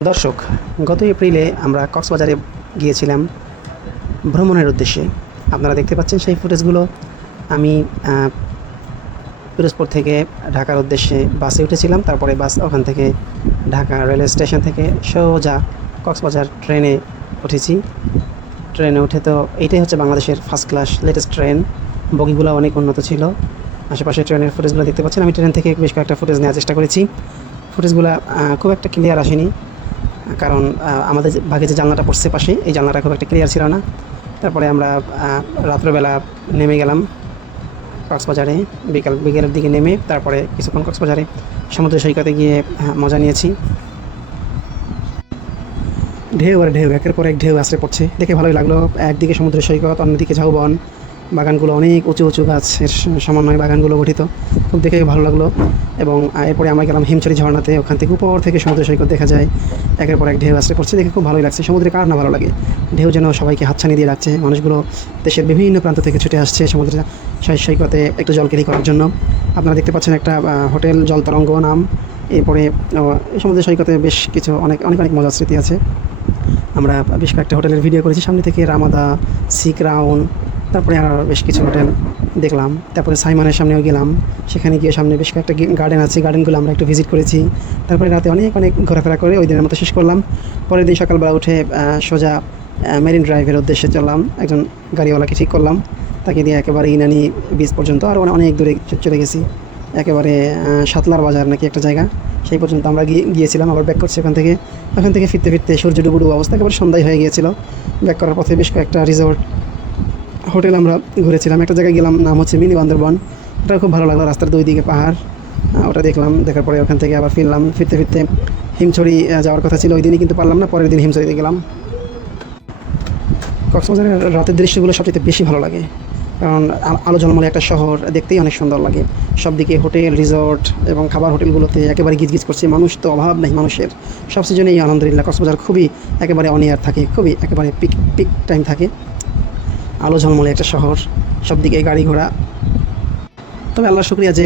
দর্শক, গত এপ্রিলে আমরা কক্সবাজারে গিয়েছিলাম ভ্রমণের উদ্দেশ্যে। আপনারা দেখতে পাচ্ছেন সেই ফুটেজগুলো। আমি পিরোজপুর থেকে ঢাকার উদ্দেশ্যে বাসে উঠেছিলাম। তারপরে বাস ওখান থেকে ঢাকা রেলওয়ে স্টেশন থেকে সোজা কক্সবাজার ট্রেনে উঠেছি। ট্রেনে উঠে তো এইটাই হচ্ছে বাংলাদেশের ফার্স্ট ক্লাস লেটেস্ট ট্রেন বগিগুলো অনেক উন্নত ছিল। আশেপাশে ট্রেনের ফুটেজগুলো দেখতে পাচ্ছেন। আমি ট্রেন থেকে বেশ কয়েকটা ফুটেজ নেওয়ার চেষ্টা করেছি। ফুটেজগুলো খুব একটা ক্লিয়ার আসেনি। কারণ আমাদের ভাগে যে জানলাটা পড়ছে পাশে এই জানলাটা খুব একটা ক্লিয়ার ছিল না। তারপরে আমরা রাত্রেবেলা নেমে গেলাম কক্সবাজারে, বিকাল, বিকেলের দিকে নেমে তারপরে কিছুক্ষণ কক্সবাজারে সমুদ্র সৈকতে গিয়ে মজা নিয়েছি। ঢেউ আর ঢেউ, একের পর এক ঢেউ আসরে পড়ছে। দেখে ভালোই লাগল, একদিকে সমুদ্র সৈকত, অন্যদিকে ঝাউবন। বাগানগুলো অনেক উঁচু উঁচু গাছের সমন্বয়ে বাগানগুলো গঠিত। খুব দেখে ভালো লাগল এবং এরপরে আমরা গেলাম হিমচরি ঝর্ণাতে। ওখান থেকে উপর থেকে সমুদ্র সৈকত দেখা যায়। একের পর এক ঢেউ আসতে পড়ছে দেখে খুব ভালোই লাগছে। সমুদ্রে কার না ভালো লাগে? ঢেউ যেন সবাইকে হাতছানি দিয়ে রাখছে। মানুষগুলো দেশের বিভিন্ন প্রান্ত থেকে ছুটে আসছে সমুদ্রে সৈকতে একটু জল কেরি করার জন্য। আপনারা দেখতে পাচ্ছেন একটা হোটেল, জল তরঙ্গ নাম। এরপরে সমুদ্র সৈকতে বেশ কিছু অনেক অনেক অনেক মজার স্মৃতি আছে। আমরা বেশ কয়েকটা হোটেলের ভিডিও করেছি। সামনে থেকে রামাদা সি ক্রাউন তারপরে আর বেশ কিছু হোটেল দেখলাম। তারপরে সাইমানের সামনেও গেলাম। সেখানে গিয়ে সামনে বেশ কয়েকটা গার্ডেন আছে। গার্ডেনগুলো আমরা একটু ভিজিট করেছি। তারপরে রাতে অনেক অনেক ঘোরাফেরা করে ওই দিনের মতো শেষ করলাম। পরের দিন সকালবেলা উঠে সোজা মেরিন ড্রাইভের উদ্দেশ্যে চললাম। একজন গাড়িওয়ালাকে ঠিক করলাম। তাকে দিয়ে একেবারে ইনানি বিচ পর্যন্ত আরও অনেক দূরে চলে গেছি। একেবারে সাতলার বাজার নাকি একটা জায়গা। সেই পর্যন্ত আমরা গিয়ে, গিয়েছিলাম, আবার ব্যাক করছি ওখান থেকে। ওখান থেকে ফিরতে ফিরতে সূর্য ডুবুডু অবস্থা একেবারে সন্ধ্যায় হয়ে গিয়েছিল। ব্যাক করার পথে বেশ কয়েকটা রিসোর্ট হোটেল আমরা ঘুরেছিলাম। একটা জায়গায় গেলাম, নাম হচ্ছে মিনি বান্দরবন। ওটা খুব ভালো লাগল, রাস্তার দুই দিকে পাহাড় ওটা দেখলাম, দেখার পরে ওখান থেকে আবার ফিরলাম। ফিরতে ফিরতে হিমছড়ি যাওয়ার কথা ছিল, ওই দিনই কিন্তু পারলাম না, পরের দিন হিমছড়িতে গেলাম। কক্সবাজারের রাতের দৃশ্যগুলো সবচেয়ে বেশি ভালো লাগে। কারণ আলো ঝলমলে একটা শহর, দেখতেই অনেক সুন্দর লাগে। সব দিকে হোটেল, রিসর্ট এবং খাবার হোটেলগুলোতে একেবারে গিজগিজ করছে মানুষ, তো অভাব নেই মানুষের। সব সিজনেই আলহামদুলিল্লাহ, কক্সবাজার খুবই একেবারে অনিয়ার থাকে, খুবই একেবারে পিক পিক টাইম থাকে। আলো ঝলমলে একটা শহর, সব দিকে গাড়ি ঘোড়া। তবে আল্লাহ শুক্রিয়া যে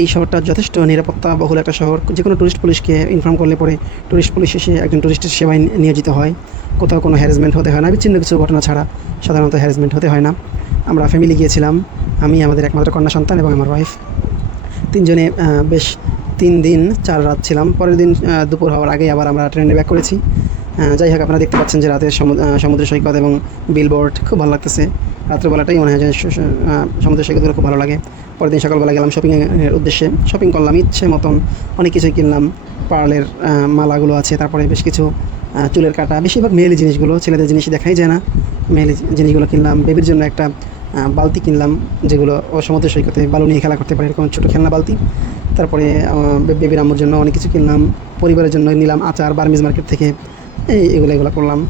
এই শহরটা যথেষ্ট নিরাপত্তা বহুল একটা শহর। যে কোনো টুরিস্ট পুলিশকে ইনফর্ম করলে পরে টুরিস্ট পুলিশ এসে একজন টুরিস্টের সেবায় নিয়োজিত হয়। কোথাও কোনো হ্যারাসমেন্ট হতে হয় না। বিচ্ছিন্ন কিছু ঘটনা ছাড়া সাধারণত হ্যারাসমেন্ট হতে হয় না। আমরা ফ্যামিলি গিয়েছিলাম। আমি আমাদের একমাত্র কন্যা সন্তান এবং আমার ওয়াইফ তিনজনে বেশ তিন দিন চার রাত ছিলাম। পরের দিন দুপুর হওয়ার আগে আবার আমরা ট্রেনে ব্যাক করেছি। যাই হোক, আপনারা দেখতে পাচ্ছেন যে রাতের সমুদ্র সৈকত এবং বিলবোর্ড খুব ভালো লাগতেছে। রাত্রেবেলাটাই মনে হয় যে সমুদ্র সৈকতগুলো খুব ভালো লাগে। পরের দিন সকালবেলা গেলাম শপিংয়ের উদ্দেশ্যে। শপিং করলাম, ইচ্ছে মতন অনেক কিছুই কিনলাম। পার্লের মালাগুলো আছে, তারপরে বেশ কিছু চুলের কাটা। বেশিরভাগ মেয়েলি জিনিসগুলো, ছেলেদের জিনিস দেখাই যায় না। মেয়েলি জিনিসগুলো কিনলাম। বেবির জন্য একটা বালতি কিনলাম, যেগুলো সমুদ্র সৈকতে বালু নিয়ে খেলা করতে পারে, এরকম ছোটো খেলনা বালতি। তারপরে বেবির আম্মুর জন্য অনেক কিছু কিনলাম। পরিবারের জন্য নিলাম আচার, বার্মিজ মার্কেট থেকে। এই, এগুলো এগুলো করলাম।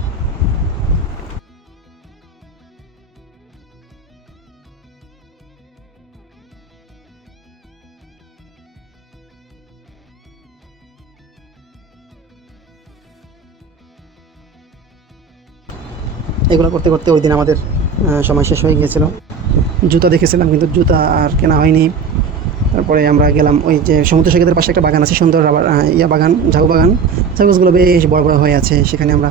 এগুলো করতে করতে ওই দিন আমাদের সময় শেষ হয়ে গিয়েছিল। জুতা দেখেছিলাম, কিন্তু জুতা আর কেনা হয়নি। তারপরে আমরা গেলাম ওই যে সমুদ্র সৈকতের পাশে একটা বাগান আছে সুন্দর আহ, ইয়া বাগান ঝাউ বাগান। ঝাউ বেশ বড় বড় হয়ে আছে সেখানে আমরা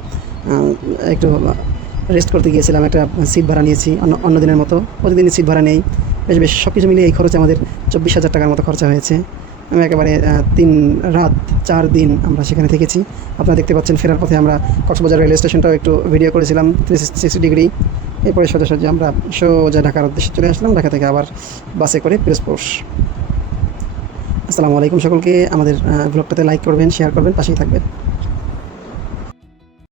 একটু রেস্ট করতে গিয়েছিলাম একটা সিট ভাড়া নিয়েছি অন্য অন্য দিনের মতো। প্রতিদিনই সিট ভাড়া নেই। বেশ বেশ সব কিছু মিলিয়ে এই খরচে আমাদের চব্বিশ হাজার টাকার মতো খরচা হয়েছে। আমি একেবারে তিন রাত চার দিন আমরা সেখানে থেকেছি। আপনারা দেখতে পাচ্ছেন ফেরার পথে আমরা কক্সবাজার রেলওয়ে স্টেশনটাও একটু ভিডিও করেছিলাম থ্রি সিক্সটি ডিগ্রি এরপরে সোজাসুজি আমরা সোজা ঢাকার উদ্দেশ্যে চলে আসলাম ঢাকা থেকে আবার বাসে করে পিরোজপুর। আসসালামু আলাইকুম সকলকে। আমাদের ব্লগটাতে লাইক করবেন শেয়ার করবেন পাশেই থাকবেন।